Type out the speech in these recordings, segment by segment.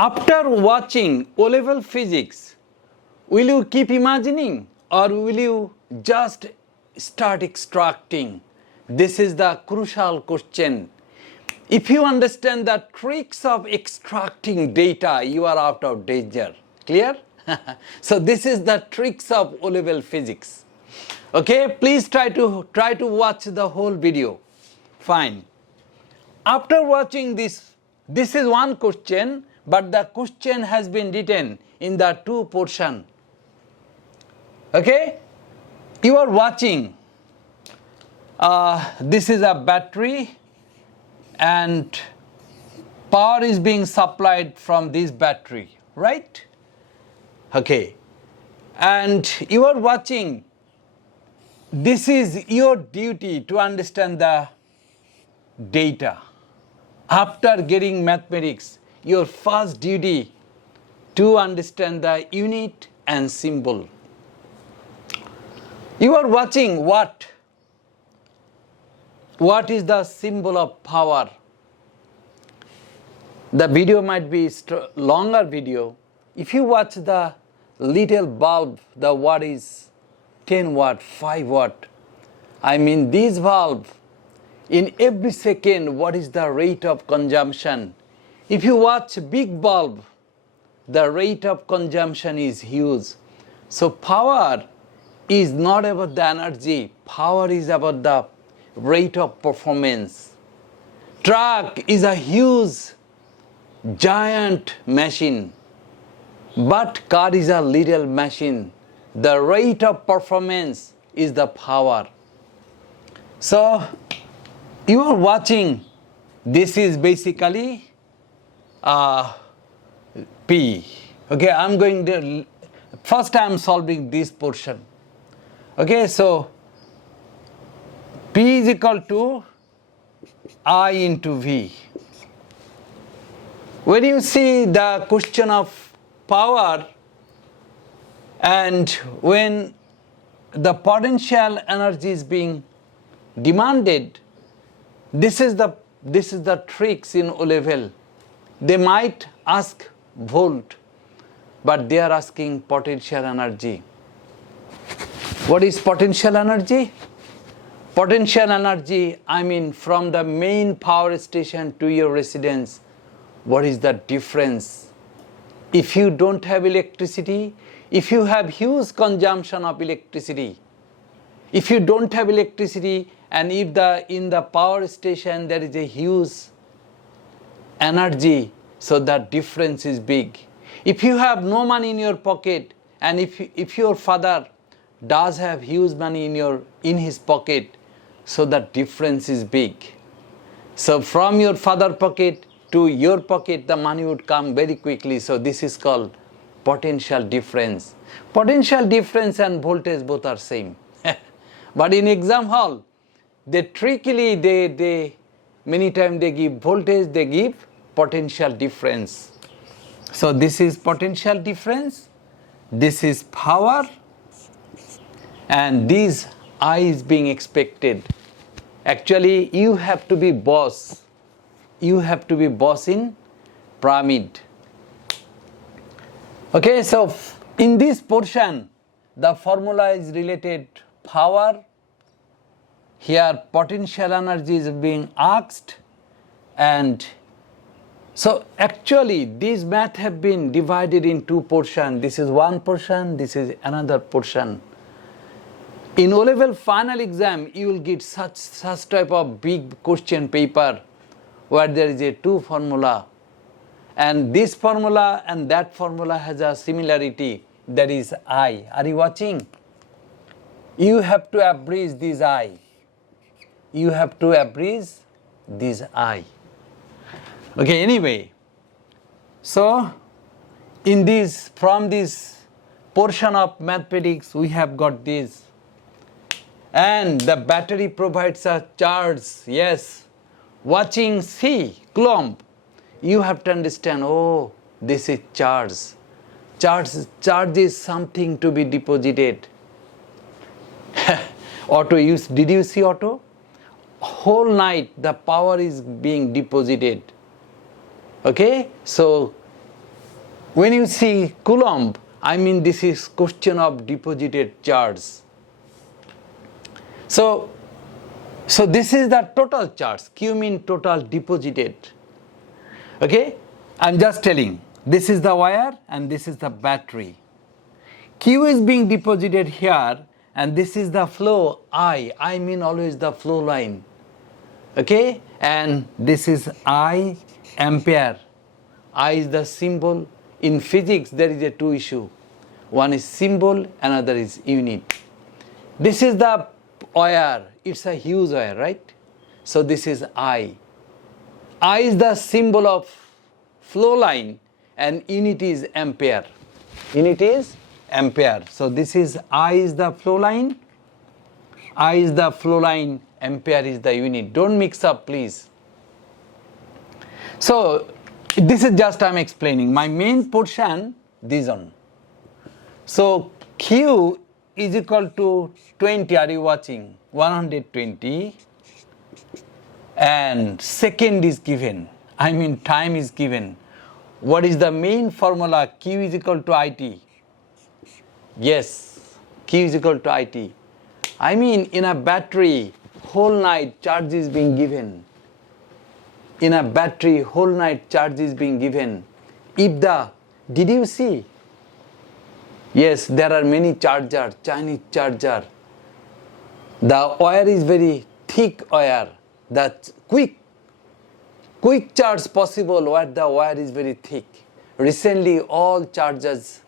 After watching O-level physics, will you keep imagining or will you just start extracting? This is the crucial question. If you understand the tricks of extracting data, you are out of danger. Clear? So this is the tricks of O-level physics. Okay, please try to watch the whole video. Fine. After watching this is one question, but the question has been written in the two portion. Okay, you are watching. This is a battery, and power is being supplied from this battery, right? Okay, and you are watching. This is your duty to understand the data. After getting mathematics, your first duty to understand the unit and symbol. You are watching what? What is the symbol of power? The video might be longer video. If you watch the little bulb, the watt is 10 watt, 5 watt. I mean this bulb, in every second, what is the rate of consumption? If you watch big bulb, the rate of consumption is huge. So power is not about the energy. Power is about the rate of performance. Truck is a huge, giant machine, but car is a little machine. The rate of performance is the power. So you are watching, this is basically P. Okay, I'm going to, first I am solving this portion. Okay, so P is equal to I into V. When you see the question of power and when the potential energy is being demanded, this is the tricks in O-level. They might ask volt, but they are asking potential energy. What is potential energy? Potential energy, I mean from the main power station to your residence, what is the difference? If you don't have electricity, if you have huge consumption of electricity, if you don't have electricity and if in the power station there is a huge energy, so that difference is big. If you have no money in your pocket and if your father does have huge money in his pocket, so the difference is big. So from your father pocket to your pocket, the money would come very quickly. So this is called potential difference. Potential difference and voltage both are same. But in exam hall, they trickily, they many times they give voltage, they give potential difference. So this is potential difference, this is power, and this I is being expected. Actually, you have to be boss. You have to be boss in pyramid. Okay, so in this portion, the formula is related power. Here potential energy is being asked, and so actually these math have been divided in two portions. This is one portion, this is another portion. In O-level final exam, you will get such type of big question paper where there is a two formula, and this formula and that formula has a similarity, that is I. Are you watching? You have to average this I. You have to average this I. Okay, anyway, so in this, from this portion of mathematics, we have got this, and the battery provides a charge. Yes, watching C, Coulomb, you have to understand, oh, this is charge. Charge is something to be deposited. Auto, did you see auto? Whole night the power is being deposited. Okay, so When you see Coulomb, I mean this is question of deposited charge. So this is the total charge. Q means total deposited. Okay, I'm just telling. This is the wire and this is the battery. Q is being deposited here and this is the flow I. I mean always the flow line. Okay, and this is I ampere. I is the symbol. In physics there is a two issue. One is symbol, another is unit. This is the wire. It's a huge wire, right? So this is I. I is the symbol of flow line and unit is ampere. Unit is ampere. So this is I is the flow line. I is the flow line. Ampere is the unit. Don't mix up, please. So this is just I'm explaining. My main portion, this one. So Q is equal to 20. Are you watching? 120. And second is given. I mean time is given. What is the main formula? Q is equal to IT. Yes, Q is equal to IT. I mean in a battery, whole night charge is being given. In a battery, whole night charge is being given. If the, did you see? Yes, there are many chargers, Chinese charger. The wire is very thick wire. That quick charge possible where the wire is very thick. Recently all chargers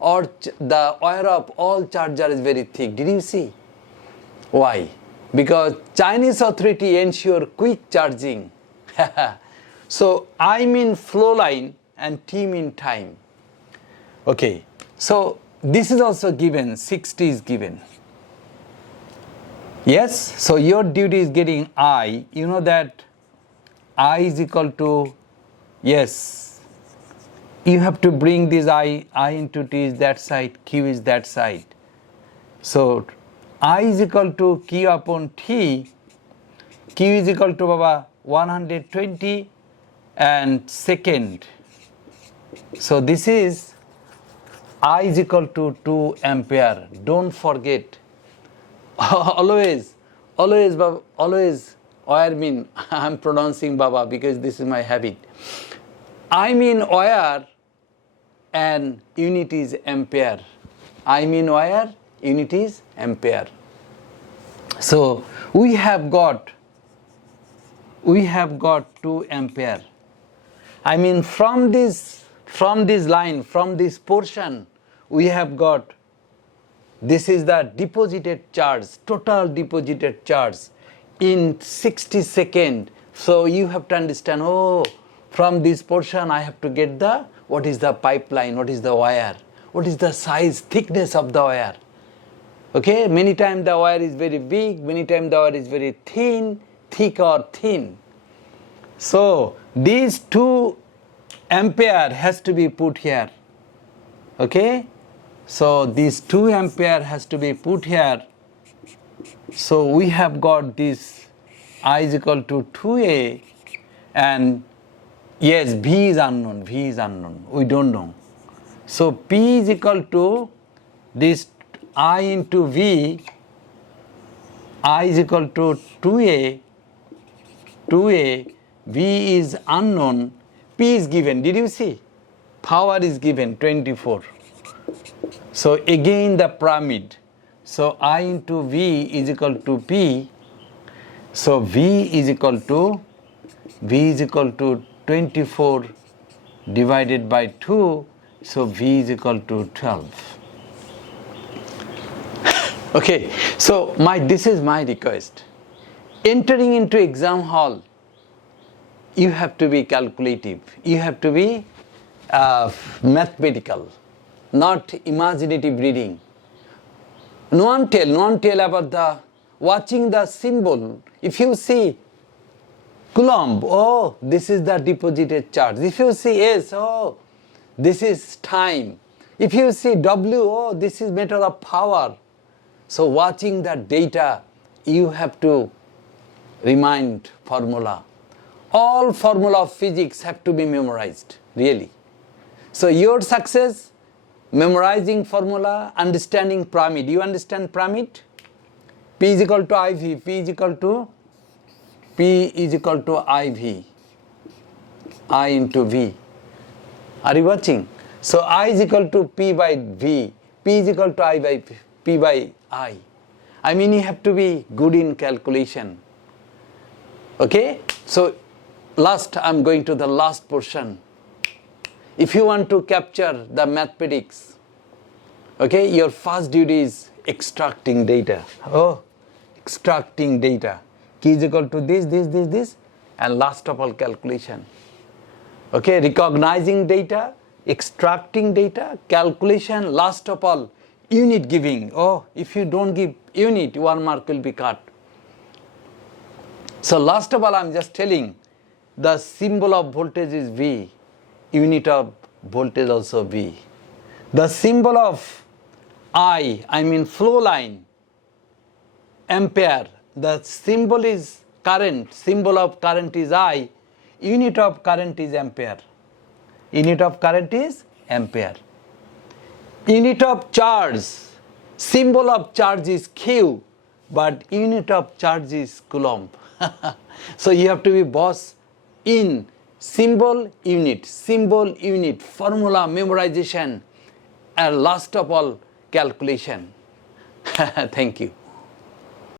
or the wire of all charger is very thick. Did you see? Why? Because Chinese authority ensure quick charging. So I mean flow line and T mean time. Okay, so this is also given, 60 is given. Yes, so your duty is getting I. You know that I is equal to, yes, you have to bring this I into T is that side, Q is that side. So I is equal to Q upon T. Q is equal to Baba 120 and second. So this is I is equal to 2 ampere. Don't forget. always, wire mean, I'm pronouncing Baba because this is my habit. I mean wire and unit is ampere. I mean wire, unit is ampere. So we have got 2 ampere. I mean from this line, from this portion, we have got, this is the deposited charge, total deposited charge in 60 seconds. So you have to understand, oh, from this portion I have to get the, what is the pipeline, what is the wire, what is the size, thickness of the wire. Okay, many times the wire is very big, many times the wire is very thin, thick or thin. So these 2 ampere has to be put here. Okay, so this 2 ampere has to be put here. So we have got this I is equal to 2A and yes, V is unknown, we don't know. So P is equal to this I into V, I is equal to 2A, V is unknown, P is given. Did you see? Power is given 24. So again the pyramid. So I into V is equal to P. So V is equal to 24 divided by 2. So V is equal to 12. Okay, so this is my request. Entering into exam hall, you have to be calculative. You have to be mathematical, not imaginative reading. No one tell about the watching the symbol. If you see Coulomb, oh, this is the deposited charge. If you see S, oh, this is time. If you see W, oh, this is matter of power. So watching the data, you have to remind formula. All formula of physics have to be memorized, really. So your success, memorizing formula, understanding pyramid. You understand pyramid? P is equal to IV, P is equal to IV, I into V. Are you watching? So I is equal to P by V, P is equal to I by P by I. I mean, you have to be good in calculation. Okay? So last, I'm going to the last portion. If you want to capture the mathematics, okay, your first duty is extracting data. Oh, extracting data. Key is equal to this, and last of all, calculation. Okay, recognizing data, extracting data, calculation, last of all, unit giving. Oh, if you don't give unit, 1 mark will be cut. So last of all, I'm just telling, the symbol of voltage is V, unit of voltage also V. The symbol of I mean flow line, ampere. The symbol is current, symbol of current is I, unit of current is ampere. Unit of current is ampere. Unit of charge, symbol of charge is Q, but unit of charge is Coulomb. So you have to be boss in symbol, unit, formula, memorization, and last of all, calculation. Thank you.